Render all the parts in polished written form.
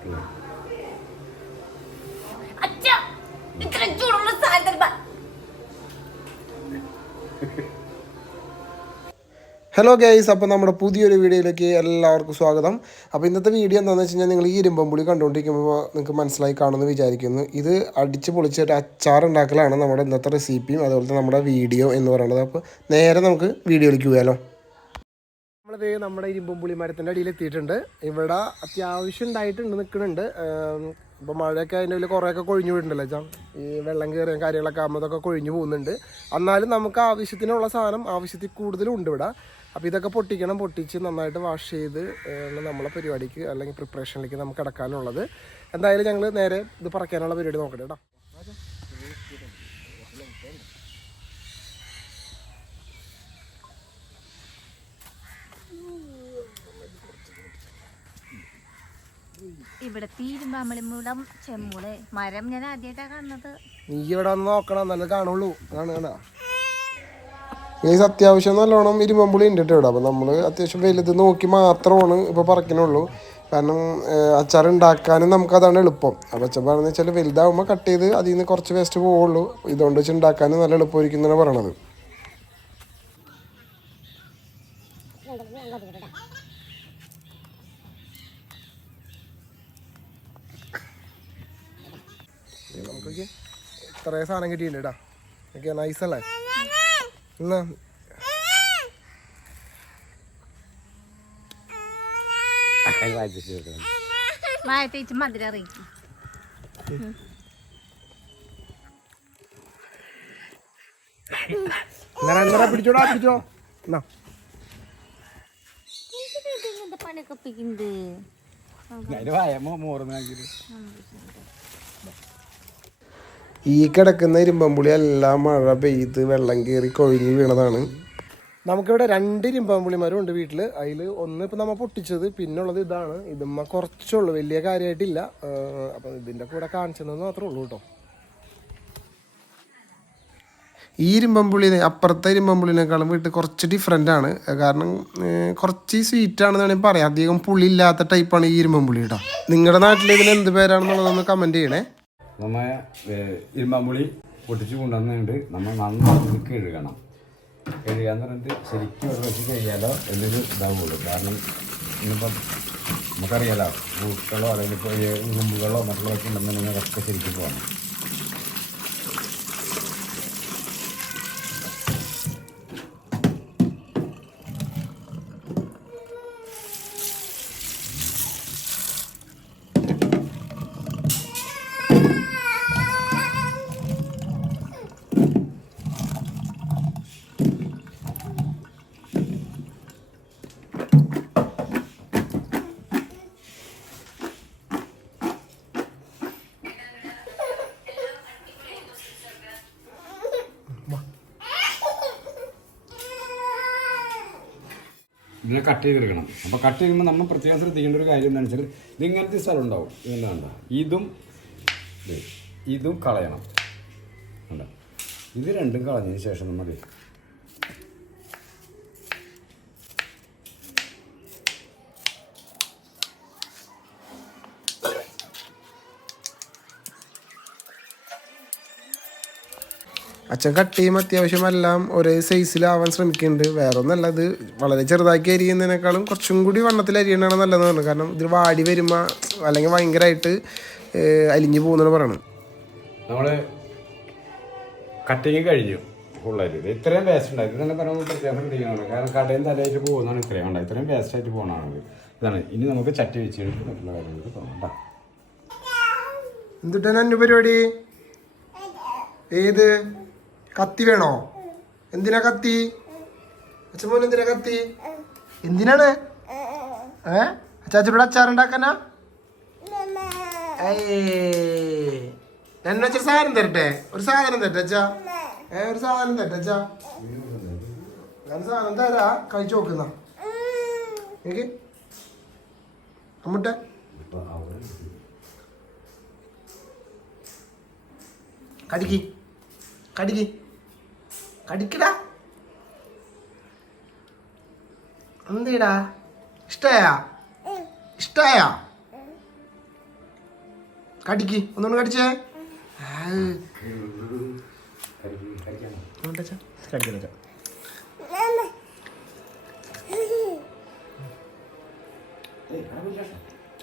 Hello guys, അപ്പോൾ നമ്മുടെ പുതിയൊരു വീഡിയോയിലേക്ക് എല്ലാവർക്കും സ്വാഗതം. അപ്പോൾ ഇന്നത്തെ വീഡിയോ എന്താണെന്ന് വെച്ച് കഴിഞ്ഞാൽ നിങ്ങൾ ഈ ഇരുമ്പമ്പുളി കണ്ടുകൊണ്ടിരിക്കുമ്പോൾ നിങ്ങൾക്ക് മനസ്സിലായി കാണുമെന്ന് വിചാരിക്കുന്നു. ഇത് അടിച്ച് പൊളിച്ചിട്ട് അച്ചാർ ഉണ്ടാക്കലാണ് നമ്മുടെ ഇന്നത്തെ റെസിപ്പിയും അതുപോലെ നമ്മുടെ വീഡിയോ എന്ന് പറയുന്നത്. അപ്പോൾ നേരെ നമുക്ക് വീഡിയോയിലേക്ക് പോയാലോ. നമ്മളിത് നമ്മുടെ ഇരുമ്പമ്പുളി മരത്തിൻ്റെ അടിയിൽ എത്തിയിട്ടുണ്ട്. ഇവിടെ അത്യാവശ്യം ഉണ്ടായിട്ടുണ്ട്, നിൽക്കുന്നുണ്ട്. ഇപ്പോൾ മഴയൊക്കെ അതിൻ്റെ ഉള്ളിൽ കുറേയൊക്കെ കൊഴിഞ്ഞു പോയിട്ടുണ്ടല്ലോ വെച്ചാൽ ഈ വെള്ളം കയറിയ കാര്യങ്ങളൊക്കെ ആകുമ്പോൾ അതൊക്കെ കൊഴിഞ്ഞു പോകുന്നുണ്ട്. എന്നാലും നമുക്ക് ആവശ്യത്തിനുള്ള സാധനം ആവശ്യത്തിൽ കൂടുതലും ഉണ്ട് ഇവിടെ. അപ്പോൾ ഇതൊക്കെ പൊട്ടിക്കണം. പൊട്ടിച്ച് നന്നായിട്ട് വാഷ് ചെയ്ത് നമ്മളെ പരിപാടിക്ക് അല്ലെങ്കിൽ പ്രിപ്പറേഷനിലേക്ക് നമുക്ക് കിടക്കാനുള്ളത്. എന്തായാലും ഞങ്ങൾ നേരെ ഇത് പറിക്കാനുള്ള പരിപാടി നോക്കട്ടെ കേട്ടോ. ഇവിടെ തീരുമാനമുളം ചെമ്മൂള് മരം ഞാൻ ആദ്യമായിട്ടാണ് കാണുന്നത്. നീ ഇവിടെ വന്ന് നോക്കണം, നല്ല കാണുള്ളൂ. അതാണ് കാണാ. ഈ അത്യാവശ്യം നല്ലോണം ഇരുമ്പമ്പുളി ഉണ്ട് കേട്ടോ ഇവിടെ. അപ്പോൾ നമ്മൾ അത്യാവശ്യം വലുത് നോക്കി മാത്രമാണ് ഇപ്പോൾ പറിക്കണുള്ളൂ. കാരണം അച്ചാർ ഉണ്ടാക്കാനും നമുക്കതാണ് എളുപ്പം. അപ്പോൾ അച്ഛൻ പറയുന്നത് വെച്ചാൽ വലുതാകുമ്പോൾ കട്ട് ചെയ്ത് അതിൽ നിന്ന് കുറച്ച് വേസ്റ്റ് പോവുള്ളൂ. ഇതുകൊണ്ട് വെച്ച് ഉണ്ടാക്കാനും നല്ല എളുപ്പമായിരിക്കും എന്നാണ് പറയണത്. നമുക്ക് ഇത്രയും സാധനം കിട്ടിയിട്ടുണ്ട് കേട്ടോ. ഓക്കെ, നൈസല്ലേ? എന്നാ പിടിച്ചോടാ, പിടിച്ചോ. എന്നാ പണിയൊക്കെ പിടിക്കുന്നത് ഈ കിടക്കുന്ന ഇരുമ്പമ്പുളി എല്ലാം മഴ പെയ്ത് വെള്ളം കയറി കൊഴിഞ്ഞ് വീണതാണ്. നമുക്കിവിടെ 2 ഇരുമ്പമ്പുളി മരം ഉണ്ട് വീട്ടിൽ. അതിൽ ഒന്ന് ഇപ്പം നമ്മൾ പൊട്ടിച്ചത്, പിന്നുള്ളത് ഇതാണ്. ഇതുമ്മ കുറച്ചുള്ളൂ, വലിയ കാര്യമായിട്ടില്ല. അപ്പം ഇതിൻ്റെ കൂടെ കാണിച്ചതെന്ന് മാത്രമേ ഉള്ളൂ കേട്ടോ. ഈ ഇരുമ്പമ്പുളി അപ്പുറത്തെ ഇരുമ്പമ്പുളിനേക്കാളും വീട്ടിൽ കുറച്ച് ഡിഫറെൻ്റ് ആണ്. കാരണം കുറച്ച് സ്വീറ്റ് ആണെന്ന് വേണമെങ്കിൽ പറയാം. അധികം പുളി ഇല്ലാത്ത ടൈപ്പാണ് ഈ ഇരുമ്പമ്പുളി കേട്ടോ. നിങ്ങളുടെ നാട്ടിൽ ഇതിന് എന്ത് പേരാണെന്നുള്ളതൊന്ന് കമൻറ്റ് ചെയ്യണേ. നമ്മൾ ഇരുമ്പമ്പുളി പൊട്ടിച്ച് കൊണ്ടുവന്നുകൊണ്ട് നമ്മൾ നന്നായി കഴുകണം. കഴുകാന്ന് പറഞ്ഞിട്ട് ശരിക്കും ഇവിടെ വെച്ച് കഴിയാലോ എന്നൊരു ഇതാവുള്ളൂ. കാരണം ഇന്നിപ്പം നമുക്കറിയാലോ, പൂക്കളോ അല്ലെങ്കിൽ ഇപ്പോൾ ഉറുമ്പുകളോ മറ്റുള്ളതൊക്കെ ഉണ്ടെന്നുണ്ടെങ്കിൽ അതൊക്കെ ശരിക്കും പോകണം. ഇതിനെ കട്ട് ചെയ്തെടുക്കണം. അപ്പോൾ കട്ട് ചെയ്യുമ്പോൾ നമ്മൾ പ്രത്യേകം ശ്രദ്ധിക്കേണ്ട ഒരു കാര്യം എന്താണെന്ന് വെച്ചാൽ ഇതിങ്ങനത്തെ സ്ഥലം ഉണ്ടാവും. ഇതെന്താ, ഇതും കളയണം. ഉണ്ട്, ഇത് രണ്ടും കളഞ്ഞതിന് ശേഷം നമ്മൾ അച്ഛൻ കട്ട് ചെയ്യുമ്പോൾ അത്യാവശ്യം എല്ലാം ഒരേ സൈസിലാവാൻ ശ്രമിക്കുന്നുണ്ട്. വേറെ ഒന്നല്ല, ഇത് വളരെ ചെറുതാക്കി അരിയുന്നതിനേക്കാളും കുറച്ചും കൂടി വണ്ണത്തിൽ അരിയണതാണ് നല്ലതെന്ന് പറഞ്ഞു. കാരണം ഇത് വാടി വരുമ്പോൾ അല്ലെങ്കിൽ ഭയങ്കരമായിട്ട് അലിഞ്ഞു പോകുന്നതാണ് പറയണത്. നമ്മൾ കട്ടിങ് കഴിഞ്ഞു ഫുള്ളായിട്ട്. ഇത്രയും വേസ്റ്റ് ഉണ്ടായി. ഇത് തന്നെ പറയുമ്പോൾ പ്രത്യേകം ശ്രദ്ധിക്കണം. കാരണം കടയും തലയായിട്ട് പോകുന്നതാണ് ഇത്രയും ഉണ്ടായി. ഇത്രയും വേസ്റ്റായിട്ട് പോകുന്നതാണ് ഇതാണ്. ഇനി നമുക്ക് ചട്ടി വെച്ചിട്ട് മറ്റുള്ള കാര്യങ്ങൾക്ക് തോന്നണ്ട. എന്തിട്ടാണ് എൻ്റെ പരിപാടി? ഏത് കത്തി വേണോ? എന്തിനാ കത്തി? അച്ഛൻ എന്തിനാ കത്തി? എന്തിനാണ്? അച്ചാച്ച ഇവിടെ അച്ചാറുണ്ടാക്കാനാ? എന്നെ വെച്ച സാധനം തരട്ടെ, ഒരു സാധനം തരട്ടെ അച്ഛാ. ഒരു സാധനം തരട്ടെ അച്ഛാ. ഞാൻ സാധനം തരാ, കഴിച്ചു നോക്കുന്ന എനിക്ക് അമ്മട്ടെ. കടിക്ക് കടിക്ക് കടിക്കടാ. എന്തേടാ, ഇഷ്ടായാ? ഇഷ്ടായാ? കടിക്ക് ഒന്നുകൊണ്ട് കടിച്ചേ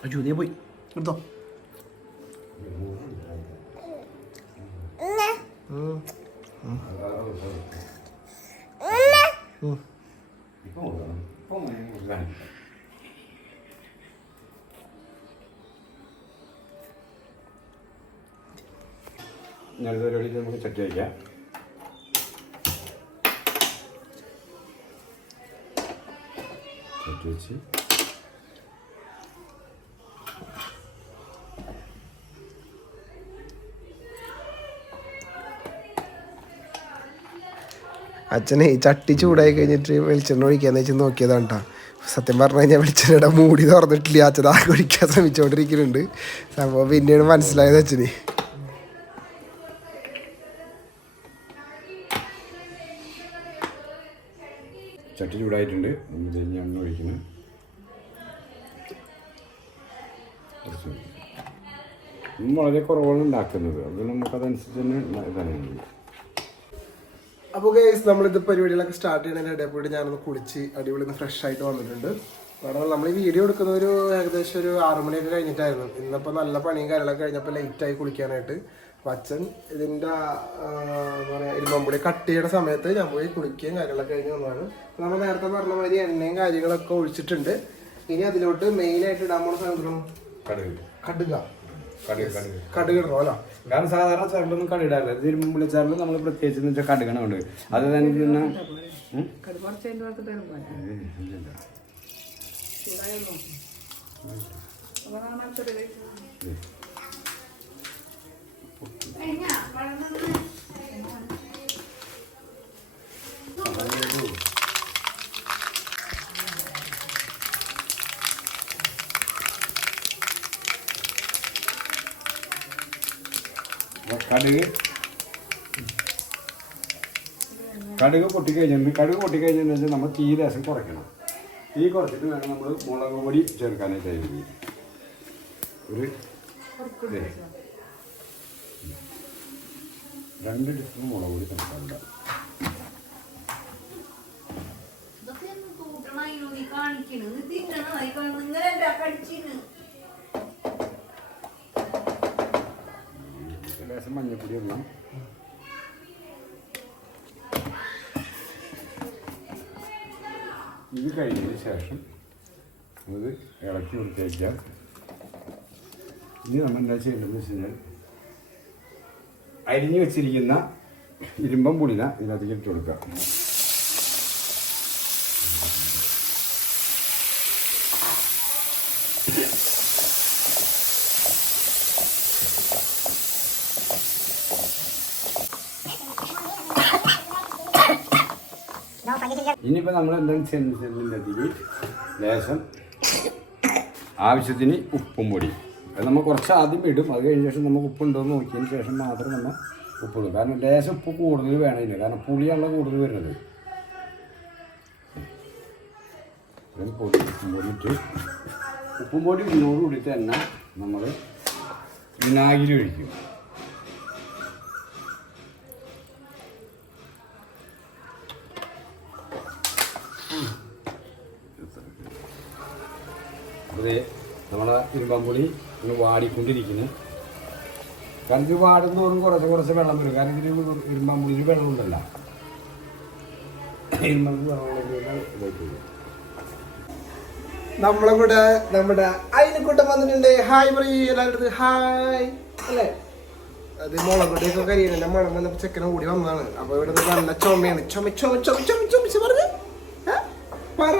അയ്യോ നീ പോയി എടുത്തോ. ഞാനിത് പരിപാടി നമുക്ക് ചട്ടി വയ്ക്കാം. ചട്ടി വെച്ച് അച്ഛനെ ഈ ചട്ടി ചൂടായി കഴിഞ്ഞിട്ട് വെളിച്ചെണ്ണ ഒഴിക്കാന്ന് വെച്ച് നോക്കിയതാണ് കേട്ടോ. സത്യം പറഞ്ഞു കഴിഞ്ഞാൽ വെളിച്ചെണ്ണയുടെ മൂടി തുറന്നിട്ടില്ല. അച്ഛൻ ആകെ ഒഴിക്കാൻ ശ്രമിച്ചുകൊണ്ടിരിക്കുന്നുണ്ട്. സംഭവം പിന്നീട് മനസ്സിലായത് അച്ഛന്. ചട്ടി ചൂടായിട്ടുണ്ട്. നമ്മൾ തെഞ്ഞ് എണ്ണ ഒഴിക്കണം. വളരെ കുറവാണ് ഉണ്ടാക്കുന്നത്. അത് നമുക്കതനുസരിച്ച് തന്നെ ഇതാണ്. അപ്പോൾ ഗൈസ് നമ്മളിത് പരിപാടികളൊക്കെ സ്റ്റാർട്ട് ചെയ്യുന്നതിൻ്റെ ഇടയിൽ പോയിട്ട് ഞാനൊന്ന് കുളിച്ച് അടിപൊളി ഫ്രഷ് ആയിട്ട് വന്നിട്ടുണ്ട്. കാരണം നമ്മൾ ഈ വീഡിയോ എടുക്കുന്ന ഒരു ഏകദേശം ഒരു 6 മണിയൊക്കെ കഴിഞ്ഞിട്ടായിരുന്നു. ഇന്നിപ്പോൾ നല്ല പണിയും കാര്യങ്ങളൊക്കെ കഴിഞ്ഞപ്പോൾ ലേറ്റായി കുളിക്കാനായിട്ട്. അപ്പോൾ അച്ഛൻ ഇതിൻ്റെ എന്താ പറയുക ഇരുമ്പമ്പുളി കട്ട് ചെയ്യുന്ന സമയത്ത് ഞാൻ പോയി കുളിക്കുകയും കാര്യങ്ങളൊക്കെ കഴിഞ്ഞ് വന്നതാണ്. നമ്മൾ നേരത്തെ പറഞ്ഞ മാതിരി എണ്ണയും കാര്യങ്ങളൊക്കെ ഒഴിച്ചിട്ടുണ്ട്. ഇനി അതിലോട്ട് മെയിനായിട്ട് ഇടാൻ പോകുന്ന സാധനം കടുകിടണോ അല്ല? കാരണം സാധാരണ ചരലൊന്നും കടുകിടാറില്ല. ഇരുമ്പുള്ളി ചരല് നമ്മൾ പ്രത്യേകിച്ച് വെച്ചാൽ കടുകണമുണ്ട്. അത് തന്നെ പിന്നെ കടുക് പൊട്ടിക്കഴിഞ്ഞിട്ടുണ്ട്. കടുക് പൊട്ടിക്കഴിഞ്ഞെന്ന് വെച്ചാൽ നമ്മൾ തീ രസം കുറയ്ക്കണം. തീ കുറച്ചിട്ട് വേണം നമ്മൾ മുളക് പൊടി ചേർക്കാനായിട്ടായിരിക്കും. ഒരു 2 ടീസ്പൂൺ മുളക് പൊടി ചേർക്കാറുണ്ട്. ലേശം മഞ്ഞപ്പൊടി ഇടണം. ഇത് കഴിഞ്ഞതിന് ശേഷം അത് ഇളക്കി വൃത്തിയാക്കാം. ഇനി നമ്മൾ എന്താ ചെയ്യേണ്ടതെന്ന് വെച്ച് കഴിഞ്ഞാൽ അരിഞ്ഞു വെച്ചിരിക്കുന്ന ഇരുമ്പം പുളിന ഇതിനകത്തേക്ക് ഇട്ട് കൊടുക്കുക. ഇനിയിപ്പോൾ നമ്മൾ എന്താണ് ചെയ്യുന്നതിലേക്ക് ലേശം ആവശ്യത്തിന് ഉപ്പും പൊടി അത് നമ്മൾ കുറച്ച് ആദ്യം ഇടും. അത് കഴിഞ്ഞ ശേഷം നമുക്ക് ഉപ്പുണ്ടോ എന്ന് നോക്കിയതിന് ശേഷം മാത്രം നമ്മൾ ഉപ്പിടും. കാരണം ലേശം ഉപ്പ് കൂടുതൽ വേണമില്ല. കാരണം പുളിയാണല്ലോ കൂടുതൽ വരുന്നത്. പൊടി ഉപ്പും പൊടി ഇട്ട് ഉപ്പും പൊടി ഇടുന്നതോടുകൂടി തന്നെ നമ്മൾ വിനാഗിരി ഒഴിക്കും. അതെ, നമ്മളെ ഇരുമ്പമ്പുളി ഇങ്ങനെ വാടിക്കൊണ്ടിരിക്കുന്നു. കാരണം ഇത് വാടുന്നതോറും കുറച്ച് വെള്ളം വരും. കാരണം ഇതിന് ഇരുമ്പമ്പുളിയിൽ വെള്ളമുണ്ടല്ലോ. ഇരുമ്പമ്പുളി വെള്ളം നമ്മളെ കൂടെ നമ്മുടെ അയിനക്കൂട്ടം വന്നിട്ടുണ്ട്. ഹായ് പറയൂ എല്ലാവരുടെ. ഹായ് അല്ലേ? അത് മുളകൊടിയൊക്കെ കരിയണ മണം വന്നപ്പോൾ ചെക്കനെ കൂടി വന്നതാണ്. അപ്പോൾ ഇവിടെ നല്ല ചുമയാണ്. ചുമച്ച് പറഞ്ഞു പറ.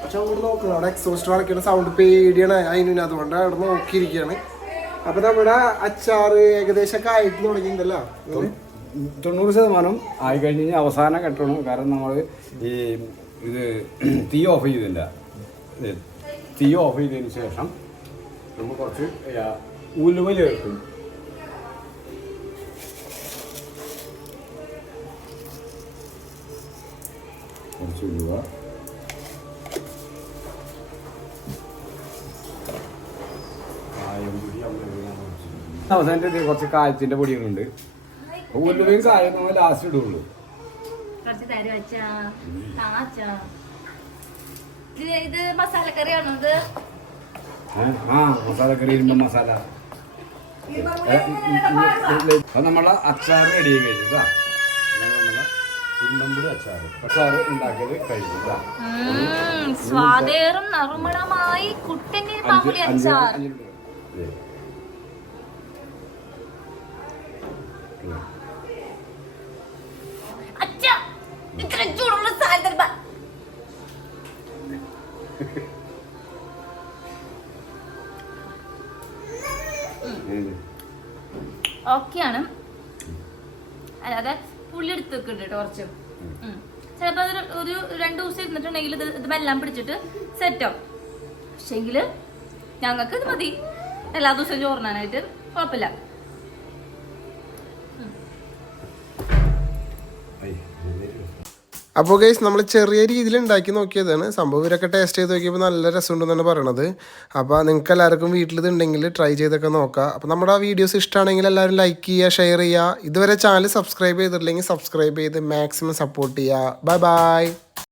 പക്ഷെ അങ്ങോട്ട് നോക്കണം. അവിടെ എക്സോസ്റ്റ് വളയ്ക്കുന്ന സൗണ്ട് പേടിയാണ് അതിന്. അതുകൊണ്ട് അവിടെ നോക്കിയിരിക്കുകയാണ്. അപ്പോൾ നമ്മുടെ അച്ചാറ് ഏകദേശമൊക്കെ ആയിട്ട് തുടങ്ങിയിട്ടുണ്ടല്ലോ. 90% ആയി കഴിഞ്ഞ് കഴിഞ്ഞാൽ അവസാനം കെട്ടണം. കാരണം നമ്മൾ ഈ ഇത് തീ ഓഫ് ചെയ്തില്ല. തീ ഓഫ് ചെയ്തതിന് ശേഷം നമ്മൾ കുറച്ച് ഉലുവ ചേർക്കും. കുറച്ച് ഉലുവ, കായം പൊടി, അവസാനത്തെ കുറച്ച് കായത്തിന്റെ പൊടികളുണ്ട്. ഉലുവയും കായം നമ്മൾ ലാസ്റ്റ് ഇടുള്ളൂ. കുറച്ച് തരി വെച്ചാ താച്ചാ. ഇത് മസാലക്കറിയാണോ ഇത്? ആ മസാലക്കറി ഇരുമ്പ മസാല. അപ്പൊ നമ്മളെ അച്ചാർ റെഡി ആയി കഴിഞ്ഞിട്ടാ. നമ്മളെ ഇരുമ്പമ്പുളി അച്ചാർ ഉണ്ടാക്കിയത് കഴിഞ്ഞിട്ടാ. സ്വാദേറും നറുമണമായി കുട്ടൻ്റെ പാമ്പുളി അച്ചാർ. അച്ഛാ ഇത്ര ചൂടുള്ള സാധനം. ഓക്കെയാണ്. അല്ലാതെ പുള്ളി എടുത്ത് വെക്കുന്നുണ്ട് കേട്ടോ കുറച്ച്. ചിലപ്പോൾ അത് ഒരു 2 ദിവസം ഇരുന്നിട്ടുണ്ടെങ്കിൽ ഇത് എല്ലാം പിടിച്ചിട്ട് സെറ്റാവും. പക്ഷെങ്കിൽ ഞങ്ങൾക്ക് ഇത് മതി എല്ലാ ദിവസവും ചോറിനാനായിട്ട്. കുഴപ്പമില്ല. അപ്പോൾ ഗൈസ് നമ്മൾ ചെറിയ രീതിയിൽ ഉണ്ടാക്കി നോക്കിയതാണ്. സംഭവം ഇവരൊക്കെ ടേസ്റ്റ് ചെയ്ത് നോക്കിയപ്പോൾ നല്ല രസമുണ്ടെന്നാണ് പറയണത്. അപ്പോൾ നിങ്ങൾക്ക് എല്ലാവർക്കും വീട്ടിൽ ഇതുണ്ടെങ്കിൽ ട്രൈ ചെയ്തൊക്കെ നോക്കുക. അപ്പോൾ നമ്മുടെ ആ വീഡിയോസ് ഇഷ്ടമാണെങ്കിൽ എല്ലാവരും ലൈക്ക് ചെയ്യുക, ഷെയർ ചെയ്യുക. ഇതുവരെ ചാനൽ സബ്സ്ക്രൈബ് ചെയ്തിട്ടില്ലെങ്കിൽ സബ്സ്ക്രൈബ് ചെയ്ത് മാക്സിമം സപ്പോർട്ട് ചെയ്യുക. Bye bye.